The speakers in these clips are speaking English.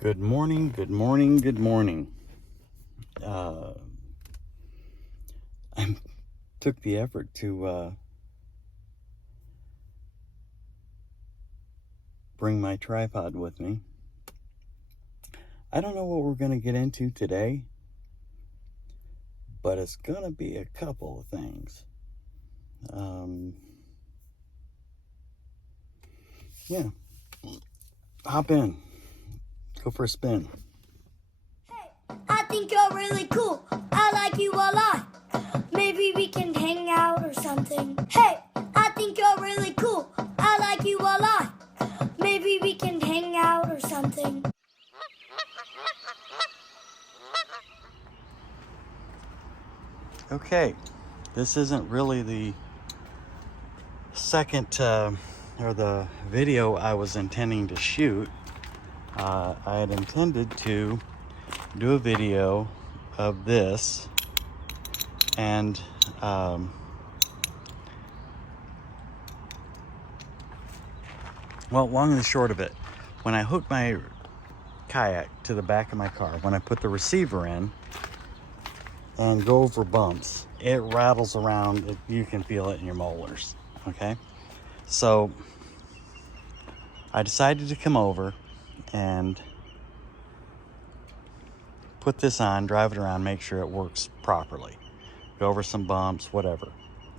Good morning, good morning, good morning. I took the effort to bring my tripod with me. I don't know what we're going to get into today, but it's going to be a couple of things. Yeah, hop in, go for a spin. Hey, I think you're really cool. I like you a lot. Maybe we can hang out or something. Hey, I think you're really cool. I like you a lot. Maybe we can hang out or something. Okay, this isn't really the second or the video I was intending to shoot. I had intended to do a video of this, and well, long and the short of it, when I hooked my kayak to the back of my car, when I put the receiver in and go over bumps, it rattles around. You can feel it in your molars. Okay, so I decided to come over and put this on, drive it around, make sure it works properly, go over some bumps, whatever.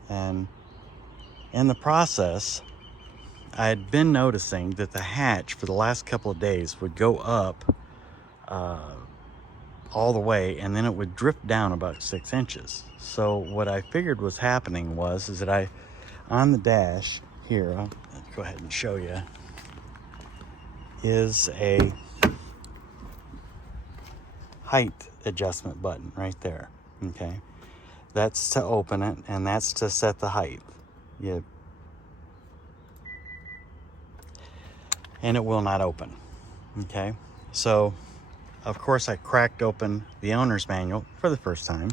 And in the process, I had been noticing that the hatch for the last couple of days would go up all the way, and then it would drift down about 6 inches. So what I figured was happening is that on the dash here, I'll go ahead and show you, is a height adjustment button right there. Okay, that's to open it, and that's to set the height. And it will not open. Okay, so of course I cracked open the owner's manual for the first time.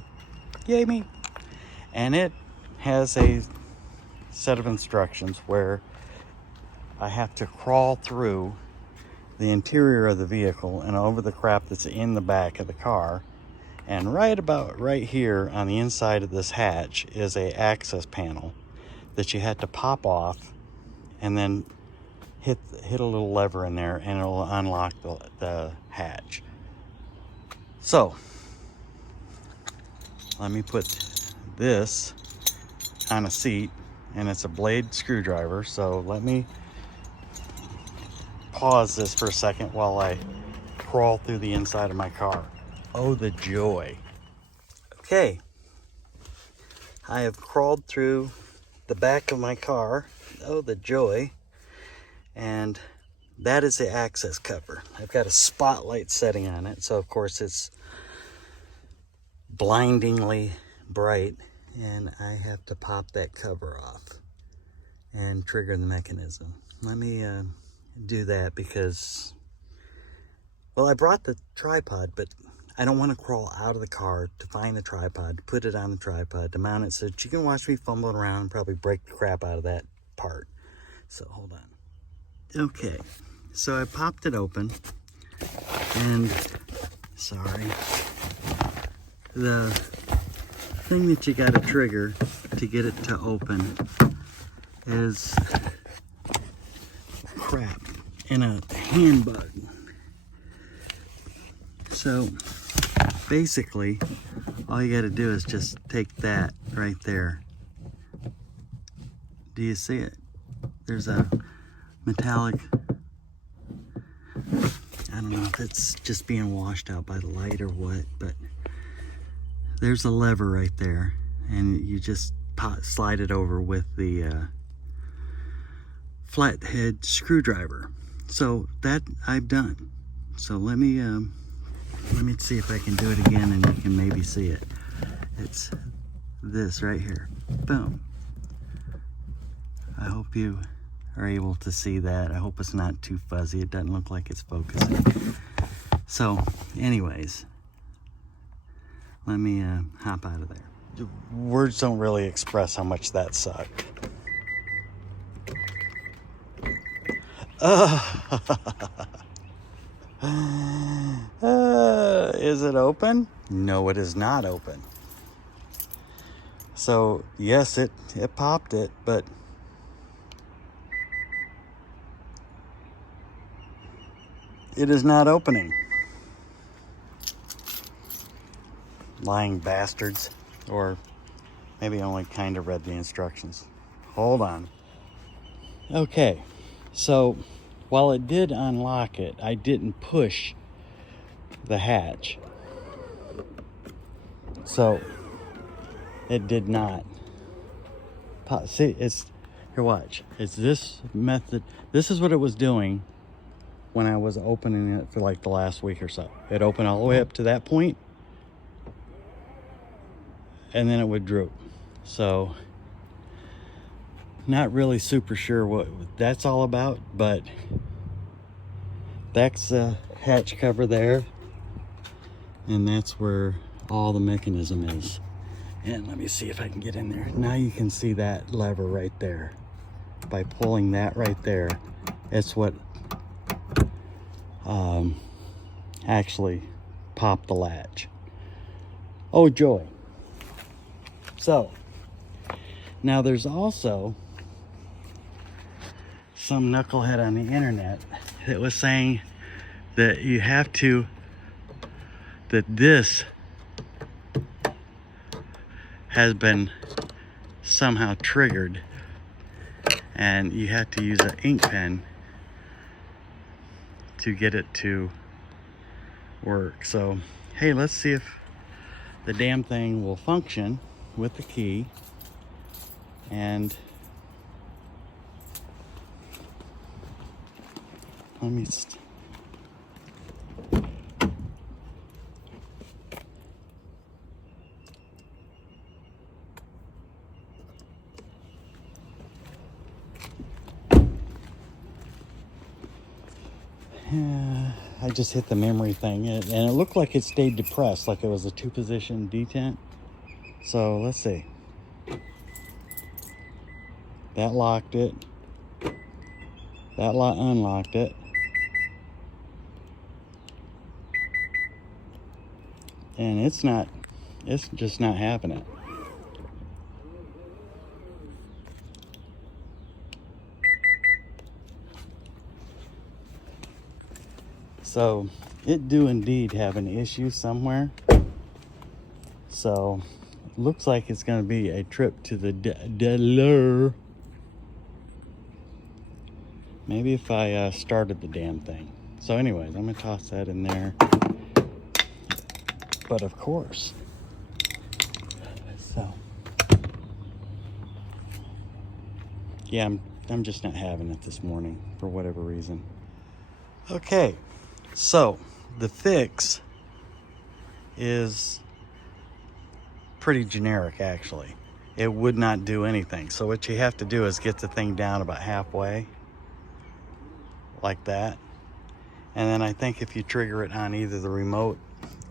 Yay me. And it has a set of instructions where I have to crawl through the interior of the vehicle and over the crap that's in the back of the car. And right here on the inside of this hatch is a access panel that you had to pop off and then hit a little lever in there, and it'll unlock the hatch. So let me put this on a seat, and it's a blade screwdriver. So let me pause this for a second while I crawl through the inside of my car. Oh, the joy. Okay, I have crawled through the back of my car. Oh, the joy. And that is the access cover. I've got a spotlight setting on it, so of course it's blindingly bright, and I have to pop that cover off and trigger the mechanism. Let me do that because, well, I brought the tripod, but I don't want to crawl out of the car to find the tripod, to put it on the tripod, to mount it so that you can watch me fumbling around and probably break the crap out of that part. So hold on. Okay, so I popped it open, and sorry, the thing that you got to trigger to get it to open is crap in a hand bug. So basically all you got to do is just take that right there. Do you see it? There's a metallic, I don't know if it's just being washed out by the light or what, but there's a lever right there, and you just slide it over with the flathead screwdriver. So that I've done. So let me see if I can do it again, and you can maybe see it. It's this right here. Boom. I hope you are able to see that. I hope it's not too fuzzy. It doesn't look like it's focusing. So anyways, let me hop out of there. Words don't really express how much that sucked. Is it open? No, it is not open. So yes, it popped it, but it is not opening. Lying bastards. Or maybe I only kind of read the instructions. Hold on. Okay, so while it did unlock it, I didn't push the hatch. So it did not. See, it's, here, watch. It's this method. This is what it was doing when I was opening it for like the last week or so. It opened all the way up to that point, and then it would droop. So not really super sure what that's all about, but that's the hatch cover there, and that's where all the mechanism is. And let me see if I can get in there. Now you can see that lever right there. By pulling that right there, it's what actually popped the latch. Oh joy. So now there's also some knucklehead on the internet that was saying that you have to, that this has been somehow triggered and you have to use an ink pen to get it to work. So hey, let's see if the damn thing will function with the key. And let me I just hit the memory thing, and it looked like it stayed depressed, like it was a 2-position detent. So let's see. That locked it. That unlocked it. And it's just not happening. So it do indeed have an issue somewhere. So it looks like it's going to be a trip to the dealer. Maybe if I started the damn thing. So anyways, I'm going to toss that in there. But of course, so yeah, I'm just not having it this morning for whatever reason. Okay, so the fix is pretty generic actually. It would not do anything. So what you have to do is get the thing down about halfway, like that. And then I think if you trigger it on either the remote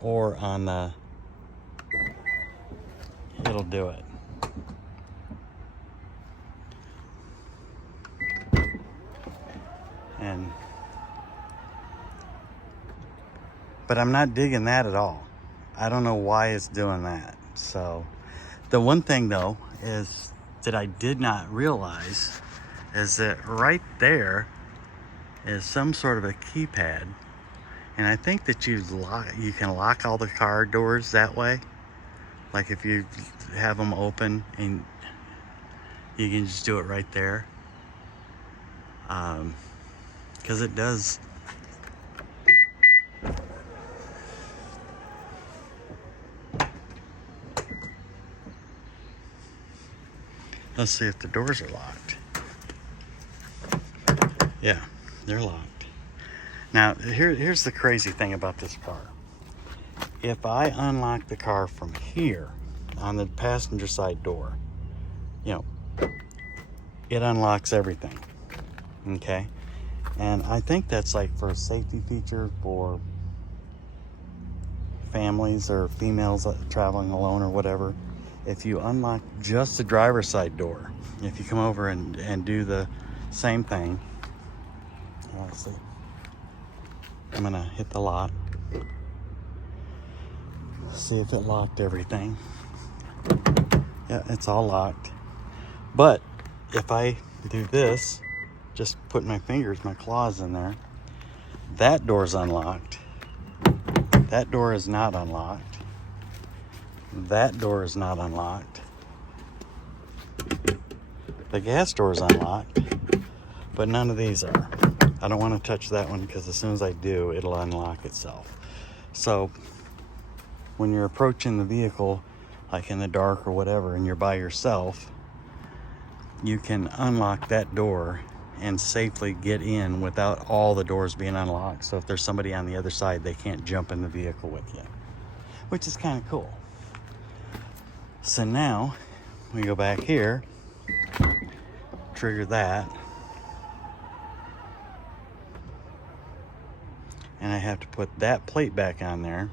or on the, it'll do it. But I'm not digging that at all. I don't know why it's doing that. So the one thing though is that I did not realize is that right there is some sort of a keypad. And I think that you can lock all the car doors that way. Like if you have them open, and you can just do it right there. Because it does. Let's see if the doors are locked. Yeah, they're locked. Now, here's the crazy thing about this car. If I unlock the car from here on the passenger side door, you know, it unlocks everything. Okay? And I think that's like for a safety feature for families or females traveling alone or whatever. If you unlock just the driver's side door, if you come over and do the same thing, let's see. I'm gonna hit the lock. See if it locked everything. Yeah, it's all locked. But if I do this, just put my fingers, my claws in there, that door's unlocked. That door is not unlocked. That door is not unlocked. The gas door is unlocked, but none of these are. I don't want to touch that one because as soon as I do, it'll unlock itself. So when you're approaching the vehicle, like in the dark or whatever, and you're by yourself, you can unlock that door and safely get in without all the doors being unlocked. So if there's somebody on the other side, they can't jump in the vehicle with you, which is kind of cool. So now we go back here, trigger that, and I have to put that plate back on there.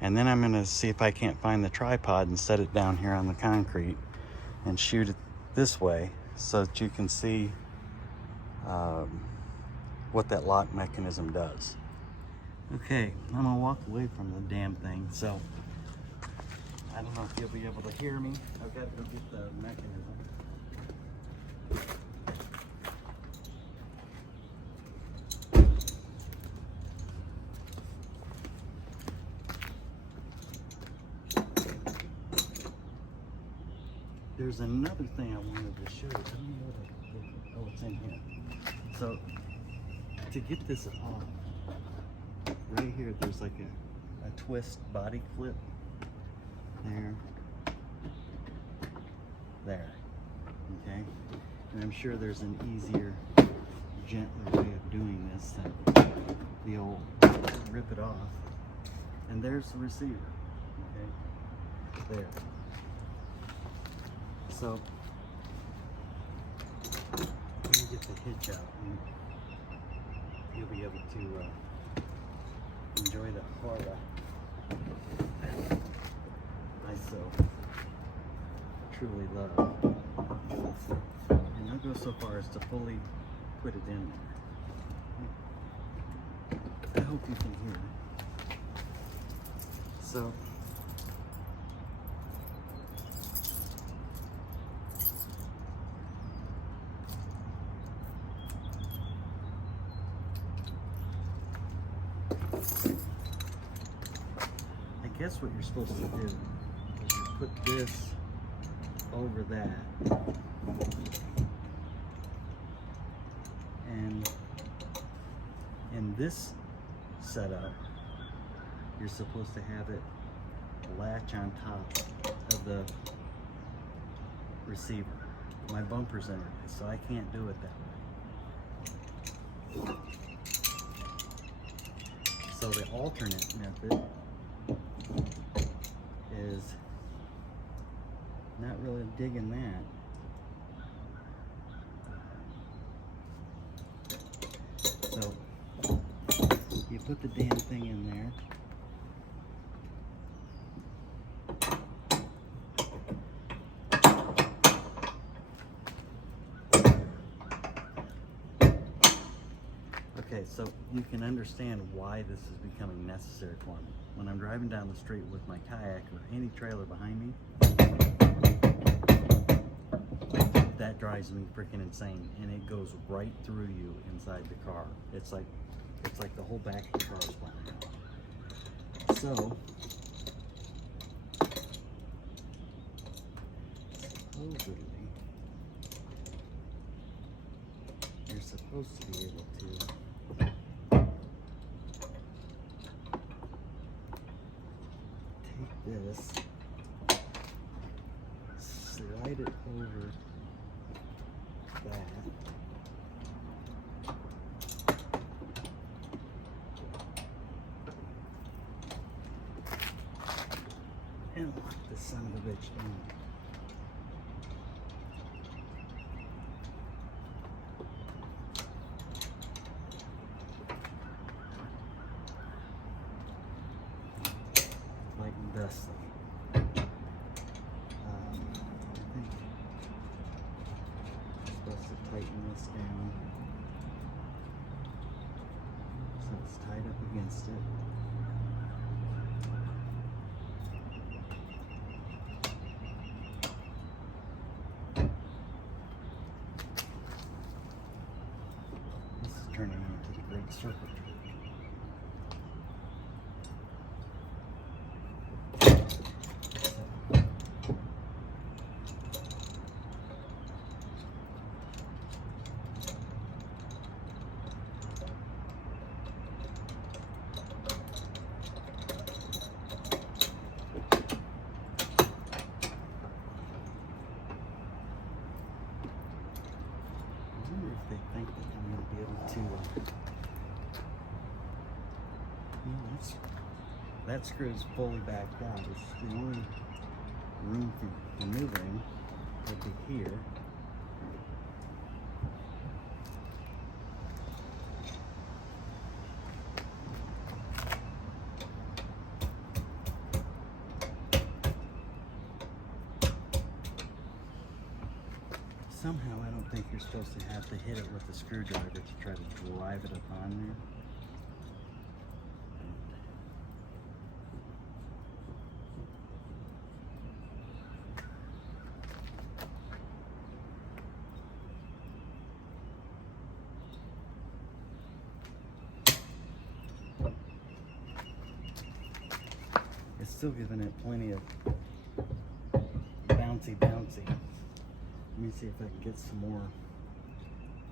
And then I'm gonna see if I can't find the tripod and set it down here on the concrete and shoot it this way so that you can see what that lock mechanism does. Okay, I'm gonna walk away from the damn thing, so I don't know if you'll be able to hear me. I've got to go get the mechanism. There's another thing I wanted to show you. I don't know what I did. Oh, it's in here. So, to get this off, right here, there's like a twist body clip. There. Okay? And I'm sure there's an easier, gentler way of doing this than the old rip it off. And there's the receiver. Okay? There. So, let me get the hitch out and you'll be able to enjoy the horror I so truly love. And I'll go so far as to fully put it in there. I hope you can hear it. So, I guess what you're supposed to do is you put this over that, and in this setup you're supposed to have it latch on top of the receiver. My bumper's underneath, so I can't do it that way. So the alternate method is not really digging that. So you put the damn thing in there. Okay, so you can understand why this is becoming necessary for me. When I'm driving down the street with my kayak or any trailer behind me, that drives me freaking insane, and it goes right through you inside the car. It's like the whole back of the car is blown out. So supposedly you're supposed to be able to take this, slide it over that, and lock this son of a bitch down. Light and dusty. I think I'm supposed to tighten this down so it's tied up against it. That screw is fully backed out. It's the only room for maneuvering would be here. Somehow I don't think you're supposed to have to hit it with a screwdriver to try to drive it up on there. It's still giving it plenty of bouncy. Let me see if I can get some more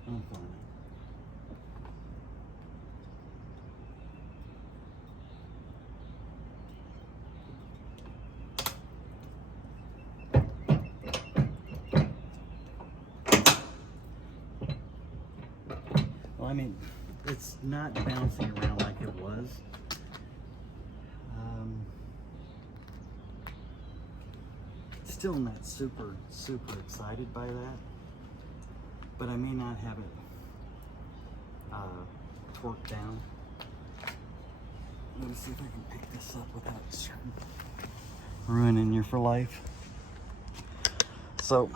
oomph on it. Well, I mean, it's not bouncing around like it was. Still not super excited by that, but I may not have it torqued down. Let me see if I can pick this up without ruining you for life. So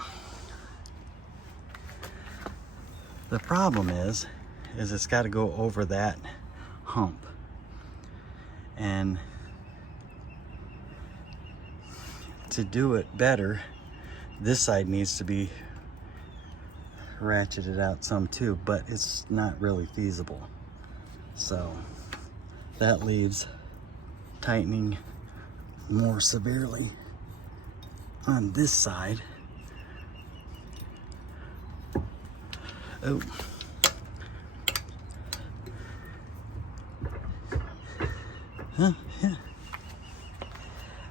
the problem is it's got to go over that hump, and to do it better, this side needs to be ratcheted out some too, but it's not really feasible. So that leaves tightening more severely on this side. Oh. Huh, yeah.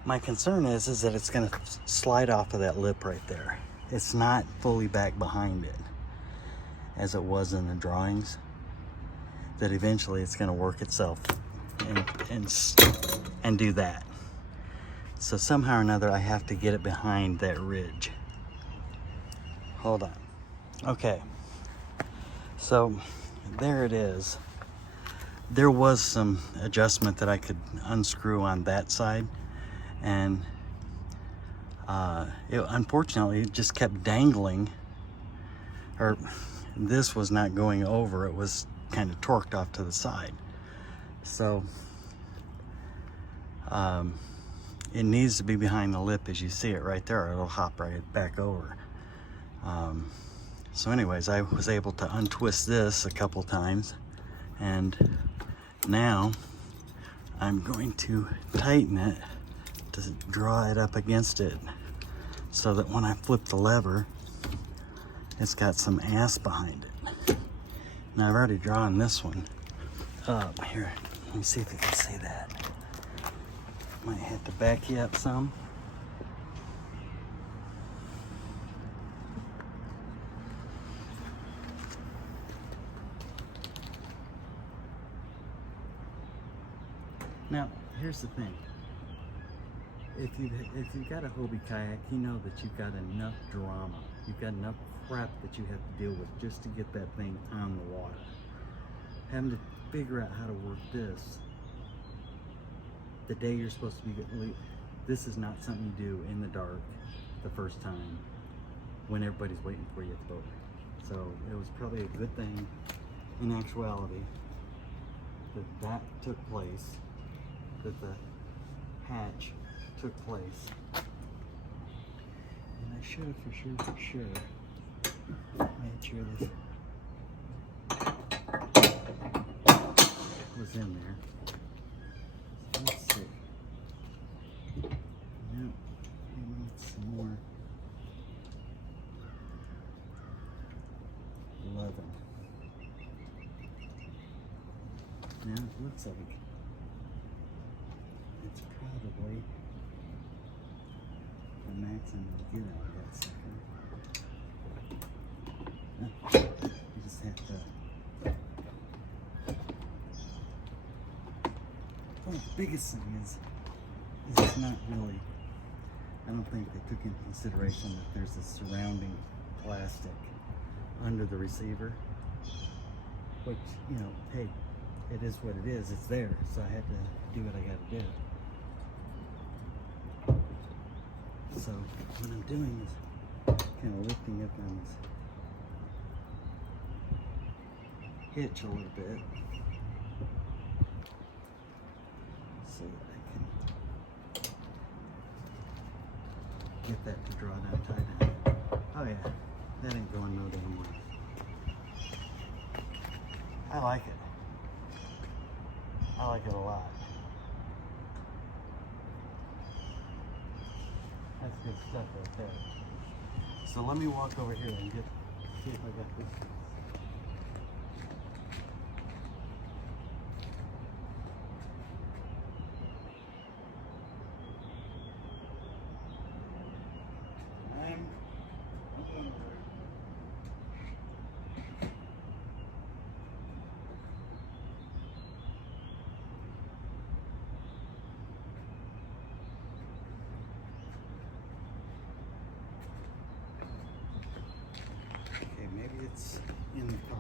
My concern is that it's going to slide off of that lip right there. It's not fully back behind it as it was in the drawings. That eventually it's going to work itself and do that. So somehow or another I have to get it behind that ridge. Hold on. Okay. So there it is. There was some adjustment that I could unscrew on that side. And unfortunately it just kept dangling, or this was not going over, it was kind of torqued off to the side. So it needs to be behind the lip, as you see it right there, or it'll hop right back over. So anyways, I was able to untwist this a couple times, and now I'm going to tighten it to draw it up against it so that when I flip the lever, it's got some ass behind it. Now I've already drawn this one up. Here, let me see if you can see that. Might have to back you up some. Now, here's the thing. If you've got a Hobie kayak, you know that you've got enough drama. You've got enough crap that you have to deal with just to get that thing on the water. Having to figure out how to work this the day you're supposed to be getting, this is not something you do in the dark the first time when everybody's waiting for you at the boat. So it was probably a good thing in actuality that took place, that the hatch took place. And I should have for sure made sure this was in there. So let's see. Now we need some more leather. Now it looks like it's probably the max I'm going to get out of that sucker. You just have to Well, the biggest thing is it's not really, I don't think they took into consideration that there's a surrounding plastic under the receiver, which, you know, hey, it is what it is, it's there, so I had to do what I gotta do. So what I'm doing is kind of lifting up on this hitch a little bit so that I can get that to draw down tight down. Oh yeah, that ain't going no damn way. I like it. I like it a lot. That's good stuff right there. So let me walk over here and see if I got this. Maybe it's in the car.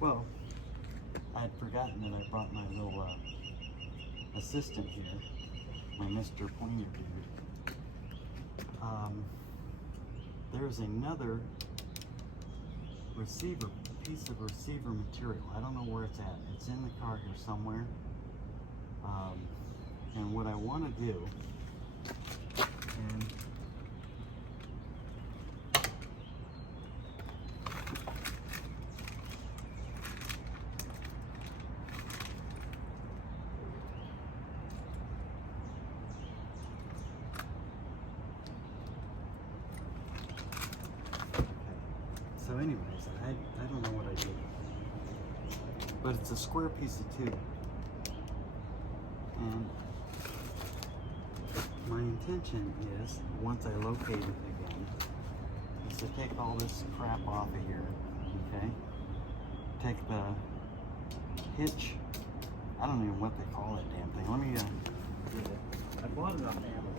Well, I'd forgotten that I brought my little assistant here, my Mr. Pointer Beard. There's another piece of receiver material. I don't know where it's at. It's in the car here somewhere. And what I want to do, and so anyways, I don't know what I did, but it's a square piece of tube, and my intention is, once I locate it again, is to take all this crap off of here, okay? Take the hitch, I don't even know what they call that damn thing. Let me get it. I bought it off Amazon.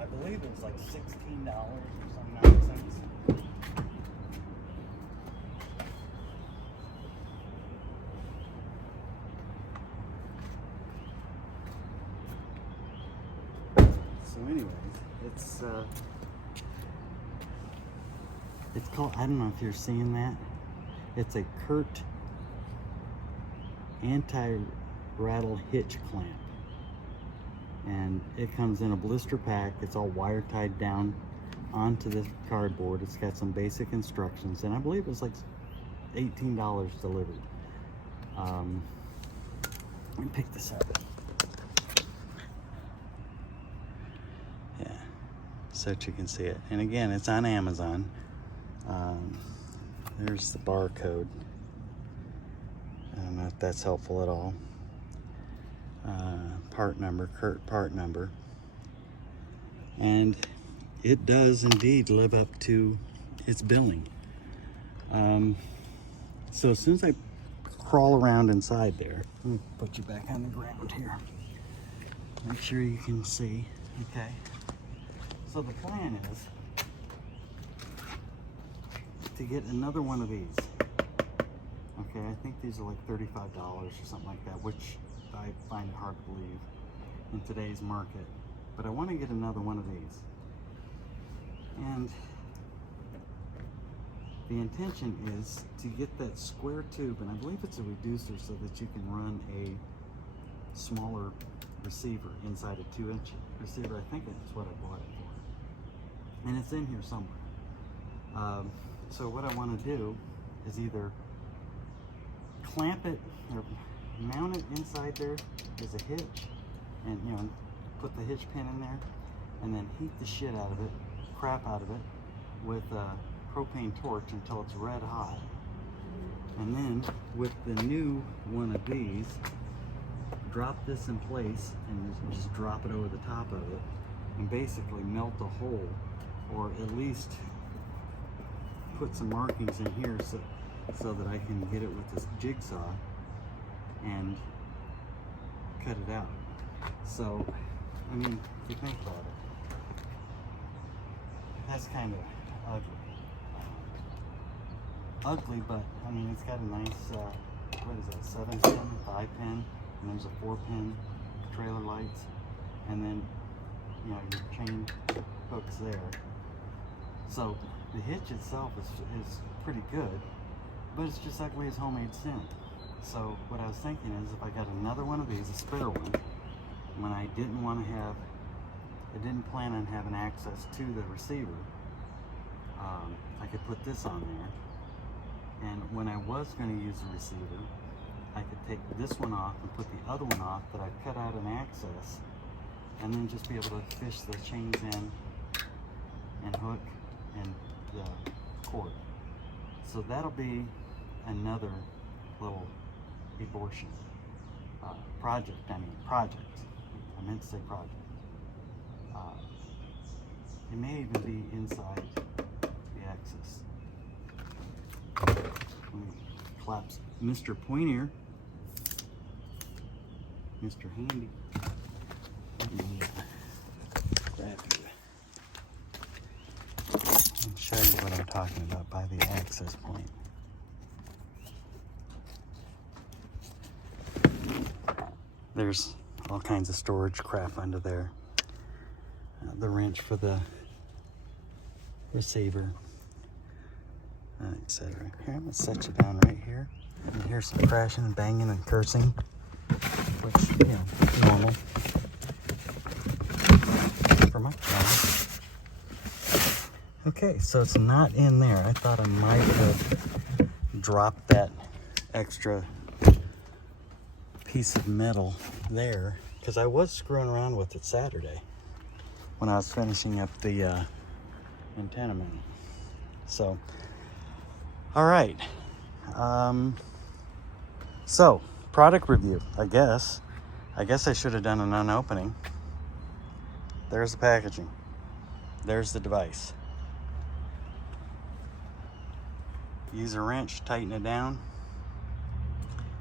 I believe it was like $16 or some nonsense. So anyways, it's called, I don't know if you're seeing that. It's a Kurt anti-rattle hitch clamp. And it comes in a blister pack. It's all wire tied down onto this cardboard. It's got some basic instructions, and I believe it's like $18 delivered. Let me pick this up. Yeah, so that you can see it. And again, it's on Amazon. There's the barcode. I don't know if that's helpful at all. Part number, Kurt part number, and it does indeed live up to its billing. So as soon as I crawl around inside there, let me put you back on the ground here, make sure you can see. Okay, so the plan is to get another one of these. Okay, I think these are like $35 or something like that, which I find it hard to believe in today's market, but I want to get another one of these. And the intention is to get that square tube, and I believe it's a reducer so that you can run a smaller receiver inside a 2-inch receiver. I think that's what I bought it and it's in here somewhere. So what I want to do is either clamp it or mount it inside there as a hitch, and you know, put the hitch pin in there, and then heat the shit out of it, crap out of it, with a propane torch until it's red hot. And then with the new one of these, drop this in place and just drop it over the top of it, and basically melt a hole, or at least put some markings in here so that I can get it with this jigsaw and cut it out. So, I mean, if you think about it, that's kind of ugly, but I mean, it's got a nice, what is that, 7-pin, 5-pin, and there's a 4-pin trailer lights, and then, you know, your chain hooks there. So the hitch itself is pretty good, but it's just ugly as homemade sin. So what I was thinking is, if I got another one of these, a spare one, when I didn't want to have, I didn't plan on having access to the receiver, I could put this on there, and when I was going to use the receiver, I could take this one off and put the other one off that I cut out an access, and then just be able to fish the chains in and hook and the cord. So that'll be another little abortion project. I meant to say project. It may even be inside the axis. Let me collapse Mr. Pointier, Mr. Handy. Let me grab you. And show you what I'm talking about by the access point. There's all kinds of storage crap under there. The wrench for the receiver, etc. Here, I'm gonna set you down right here. You hear some crashing and banging and cursing, which, you know, normal for my channel. Okay, so it's not in there. I thought I might have dropped that extra piece of metal there, because I was screwing around with it Saturday when I was finishing up the antenna mount. So, all right. So, product review, I guess. I should have done an unopening. There's the packaging. There's the device. Use a wrench, tighten it down.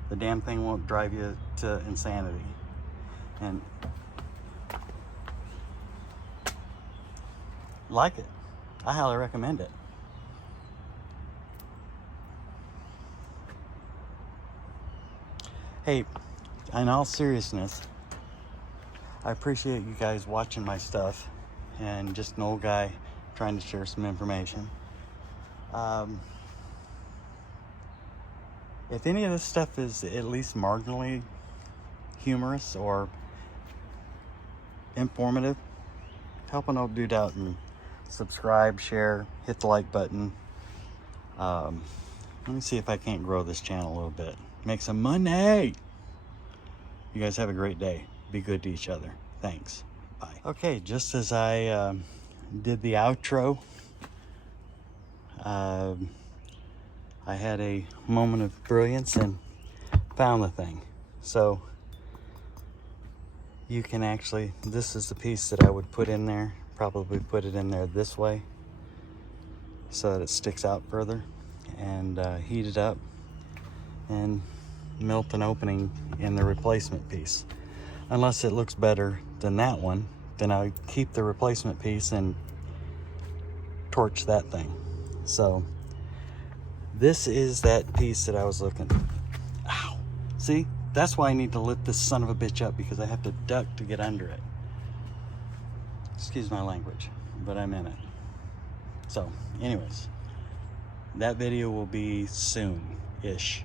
The damn thing won't drive you to insanity. And like it. I highly recommend it. Hey, in all seriousness, I appreciate you guys watching my stuff, and just an old guy trying to share some information. If any of this stuff is at least marginally humorous or informative, help an old dude out and subscribe, share, hit the like button. Let me see if I can't grow this channel a little bit. Make some money. You guys have a great day. Be good to each other. Thanks. Bye. Okay, just as I did the outro, I had a moment of brilliance and found the thing. So you can actually, this is the piece that I would put in there, probably put it in there this way so that it sticks out further, and heat it up and melt an opening in the replacement piece. Unless it looks better than that one, then I keep the replacement piece and torch that thing. So this is that piece that I was looking. Ow. See, that's why I need to lift this son of a bitch up, because I have to duck to get under it. Excuse my language, but I'm in it. So anyways, that video will be soon-ish.